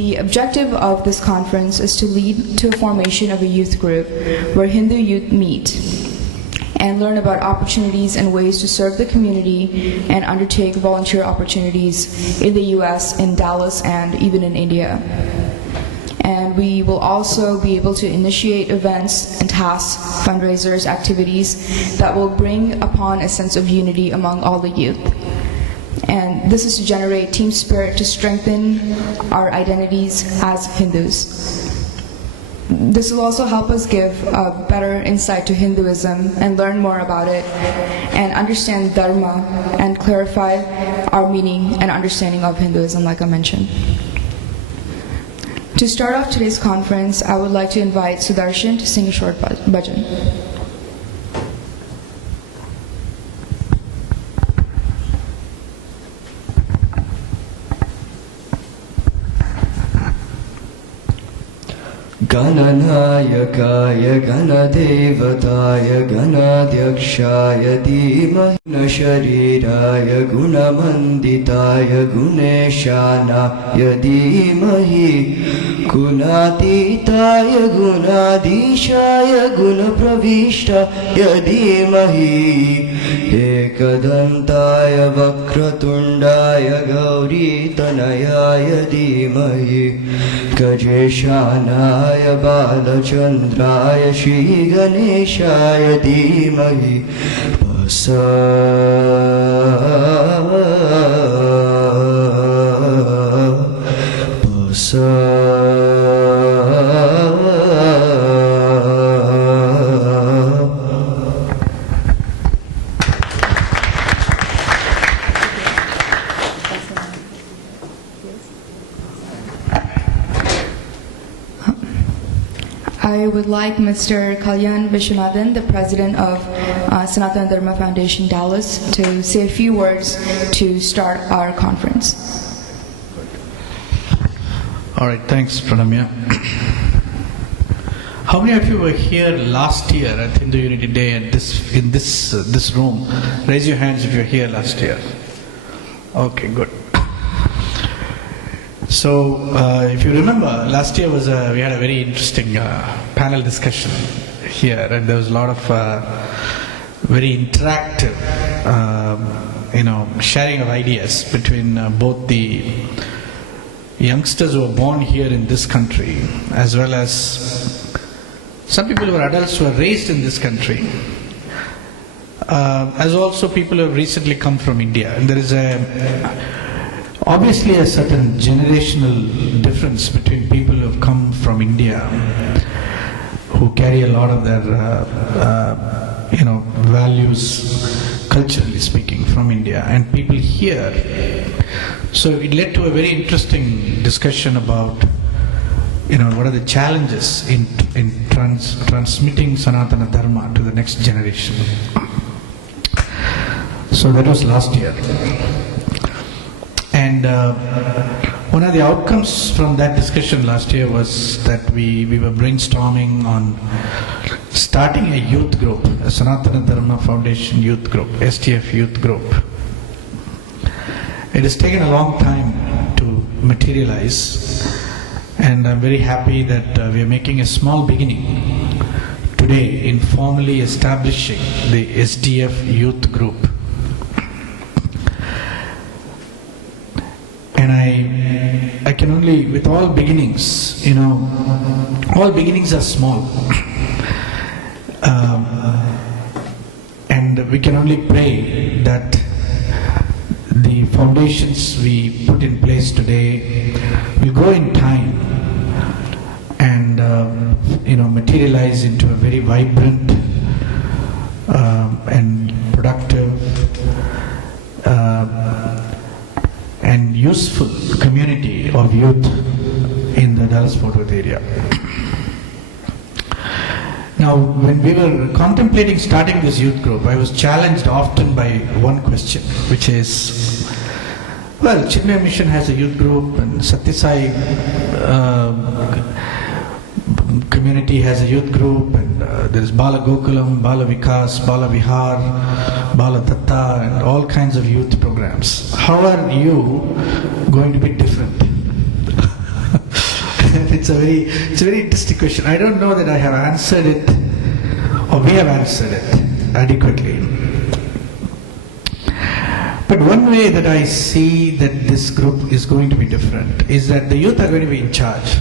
The objective of this conference is to lead to a formation of a youth group where Hindu youth meet and learn about opportunities and ways to serve the community and undertake volunteer opportunities in the US, in Dallas, and even in India. And we will also be able to initiate events and tasks, fundraisers, activities that will bring upon a sense of unity among all the youth. And this is to generate team spirit to strengthen our identities as Hindus. This will also help us give a better insight to Hinduism and learn more about it and understand Dharma and clarify our meaning and understanding of Hinduism, like I mentioned. To start off today's conference, I would like to invite Sudarshan to sing a short bhajan. गणनायकाय गणदेवताय गणाध्यक्षाय धीमहि शरीराय गुणमण्डिताय गुणेशानाय धीमहि गुणातीताय गुणाधीशाय गुणप्रविष्टाय धीमहि एकदन्ताय वक्रतुण्डाय गौरीतनयाय धीमहि गजेशानाय बालचन्द्राय श्रीगणेशाय धीमहि I would like Mr. Kalyan Vishwanathan, the president of Sanatana Dharma Foundation Dallas, to say a few words to start our conference. All right, thanks, Pranamya. How many of you were here last year at Hindu Unity Day in this room? Raise your hands if you were here last year. Okay, good. So, if you remember, last year we had a very interesting panel discussion here, and there was a lot of very interactive, sharing of ideas between both the youngsters who were born here in this country, as well as some people who are adults who were raised in this country, as also people who have recently come from India. And there is obviously a certain generational difference between people who have come from India, who carry a lot of their values, culturally speaking, from India, and people here. So it led to a very interesting discussion about what are the challenges in transmitting Sanatana Dharma to the next generation. So that was last year. And one of the outcomes from that discussion last year was that we were brainstorming on starting a youth group, a Sanatana Dharma Foundation youth group, STF youth group. It has taken a long time to materialize, and I'm very happy that we are making a small beginning today in formally establishing the SDF youth group. And I can only, with all beginnings, all beginnings are small. And we can only pray that the foundations we put in place today will grow in time and materialize into a very vibrant and productive and useful community of youth in the Dallas-Fort Worth area. Now, when we were contemplating starting this youth group, I was challenged often by one question, which is, well, Chinmaya Mission has a youth group, and Satyasai community has a youth group, and there is Bala Gokulam, Bala Vikas, Bala Vihar, Bala Datta, and all kinds of youth programs. How are you going to be different? it's a very interesting question. I don't know that I have answered it, or we have answered it adequately. But one way that I see that this group is going to be different is that the youth are going to be in charge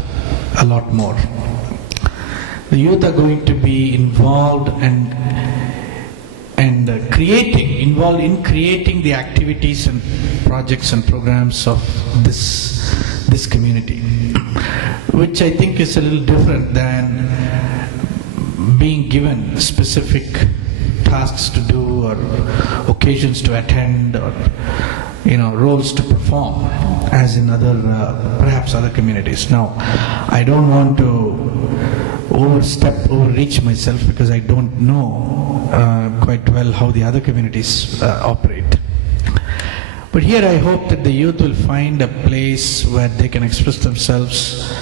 a lot more. The youth are going to be involved and involved in creating the activities and projects and programs of this community, which I think is a little different than being given specific tasks to do or occasions to attend or roles to perform as in other perhaps other communities. Now, I don't want to overreach myself because I don't know quite well how the other communities operate. But here I hope that the youth will find a place where they can express themselves,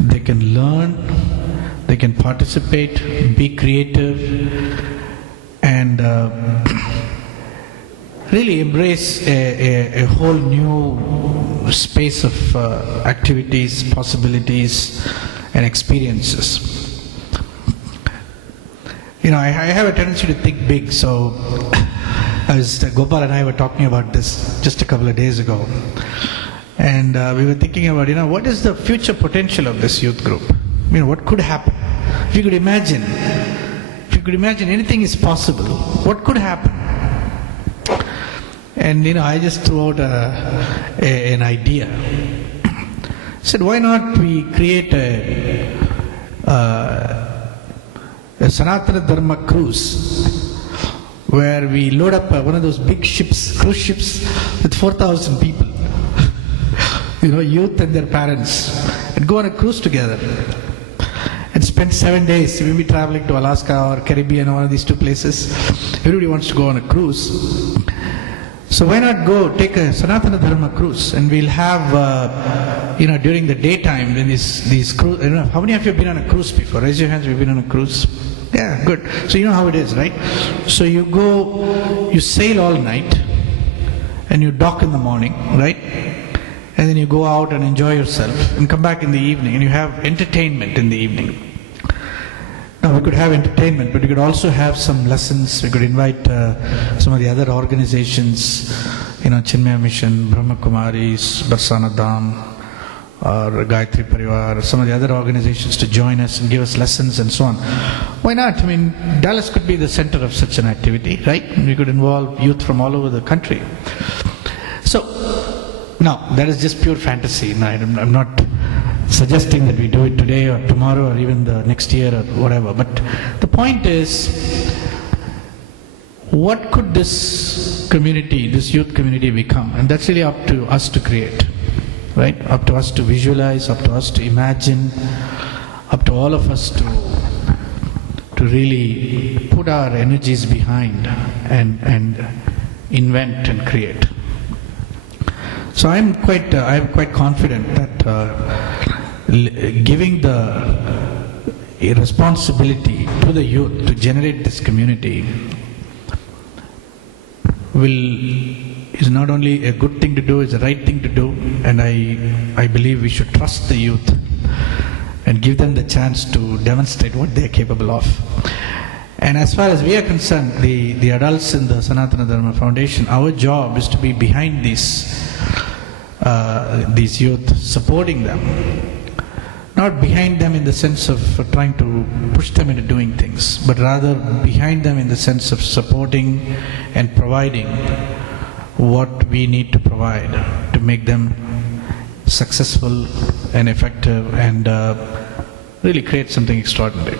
they can learn, they can participate, be creative, and really embrace a whole new space of activities, possibilities, and experiences. I have a tendency to think big, so as Gopal and I were talking about this just a couple of days ago, and we were thinking about, what is the future potential of this youth group? What could happen? If you could imagine anything is possible, what could happen? And I just threw out an idea. I said, why not we create a Sanatana Dharma cruise, where we load up one of those big ships, cruise ships, with 4,000 people, youth and their parents, and go on a cruise together and spend 7 days. We'll be traveling to Alaska or Caribbean or one of these two places. Everybody wants to go on a cruise. So why not go take a Sanatana Dharma cruise, and we'll have, during the daytime when these cruise, how many of you have been on a cruise before? Raise your hands, we've been on a cruise. Yeah, good. So you know how it is, right? So you sail all night, and you dock in the morning, right? And then you go out and enjoy yourself, and come back in the evening, and you have entertainment in the evening. Now, we could have entertainment, but we could also have some lessons. We could invite some of the other organizations, Chinmaya Mission, Brahma Kumaris, Barsana Dham, or Gayatri Parivar, or some of the other organizations to join us and give us lessons and so on. Why not? Dallas could be the center of such an activity, right? And we could involve youth from all over the country. So, now, that is just pure fantasy. No, I'm not suggesting that we do it today or tomorrow or even the next year or whatever. But the point is, what could this community, this youth community become? And that's really up to us to create, right? Up to us to visualize, up to us to imagine, up to all of us to really put our energies behind and invent and create. So I'm quite confident that giving the responsibility to the youth to generate this community is not only a good thing to do, it's the right thing to do, and I believe we should trust the youth and give them the chance to demonstrate what they are capable of. And as far as we are concerned, the adults in the Sanatana Dharma Foundation, our job is to be behind these youth, supporting them. Not behind them in the sense of trying to push them into doing things, but rather behind them in the sense of supporting and providing what we need to provide to make them successful and effective and really create something extraordinary.